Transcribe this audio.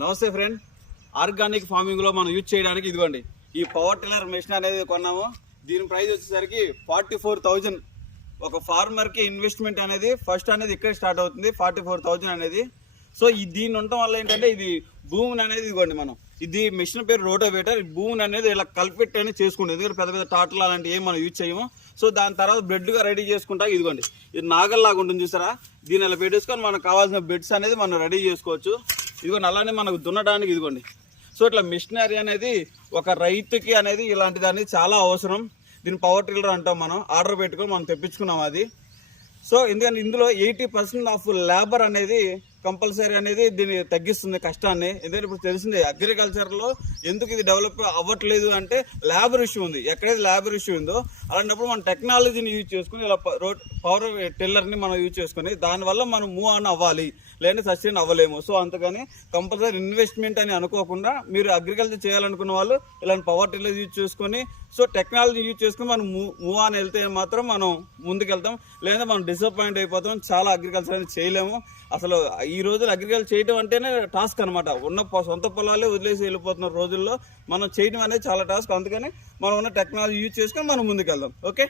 నమస్తే friend. Organic farming లో మనం యూజ్ చేయడానికి ఇదిగోండి ఈ పవర్ టిల్లర్ మెషిన్ అనేది కొన్నాము. దీని ప్రైస్ వచ్చేసరికి 44,000. ఒక ఫార్మర్ కి ఇన్వెస్ట్మెంట్ అనేది ఫస్ట్ అనేది ఇక్కడ స్టార్ట్ అవుతుంది 44,000 అనేది. సో దీన్ని ఉండటం వల్ల ఏంటంటే ఇది భూమిని అనేది ఇదిగోండి మనం ఇది మెషిన్ పేరు రోటోవేటర్. భూమిని అనేది ఇలా కలిపెట్టి అనేది చేసుకుంటుంది. ఎందుకంటే పెద్ద పెద్ద టాటలు అలాంటివి ఏం మనం యూజ్ చేయము. సో దాని తర్వాత బ్రెడ్గా రెడీ చేసుకుంటా ఇదిగోండి ఇది నాగల్లాగా ఉంటుంది చూసారా. దీని ఇలా పెట్టేసుకొని మనకు కావాల్సిన బెడ్స్ అనేది మనం రెడీ చేసుకోవచ్చు. ఇదిగోండి అలానే మనకు దున్నడానికి ఇదిగోండి. సో ఇట్లా మిషనరీ అనేది ఒక రైతుకి అనేది ఇలాంటిది అనేది చాలా అవసరం. దీన్ని పవర్ టిల్లర్ అంటాం. మనం ఆర్డర్ పెట్టుకొని మనం తెప్పించుకున్నాం అది. సో ఎందుకంటే ఇందులో 80% ఆఫ్ లేబర్ అనేది కంపల్సరీ అనేది దీన్ని తగ్గిస్తుంది కష్టాన్ని. ఎందుకంటే ఇప్పుడు తెలిసిందే అగ్రికల్చర్లో ఎందుకు ఇది డెవలప్ అవ్వట్లేదు అంటే లేబర్ ఇష్యూ ఉంది. ఎక్కడైతే లేబర్ ఇష్యూ ఉందో అలాంటప్పుడు మనం టెక్నాలజీని యూజ్ చేసుకుని ఇలా పవర్ టిల్లర్ని మనం యూజ్ చేసుకుని దానివల్ల మనం మూవ్ ఆన్ అవ్వాలి, లేదంటే సస్టైన్ అవ్వలేము. సో అందుకని కంపల్సరీ ఇన్వెస్ట్మెంట్ అని అనుకోకుండా మీరు అగ్రికల్చర్ చేయాలనుకున్న వాళ్ళు ఇలాంటి పవర్ టిల్లర్ యూజ్ చేసుకొని సో టెక్నాలజీ యూజ్ చేసుకుని మనం మూవ్ ఆన్ వెళ్తే మాత్రం మనం ముందుకెళ్తాం, లేదంటే మనం డిసప్పాయింట్ అయిపోతాం. చాలా అగ్రికల్చర్ అనేది చేయలేము. అసలు ఈ రోజులు అగ్రికల్చర్ చేయడం అంటేనే టాస్క్ అనమాట. ఉన్న సొంత పొలాలే వదిలేసి వెళ్ళిపోతున్న రోజుల్లో మనం చేయడం అనేది చాలా టాస్క్. అందుకని మనం ఉన్న టెక్నాలజీ యూజ్ చేసుకొని మనం ముందుకెళ్దాం. ఓకే.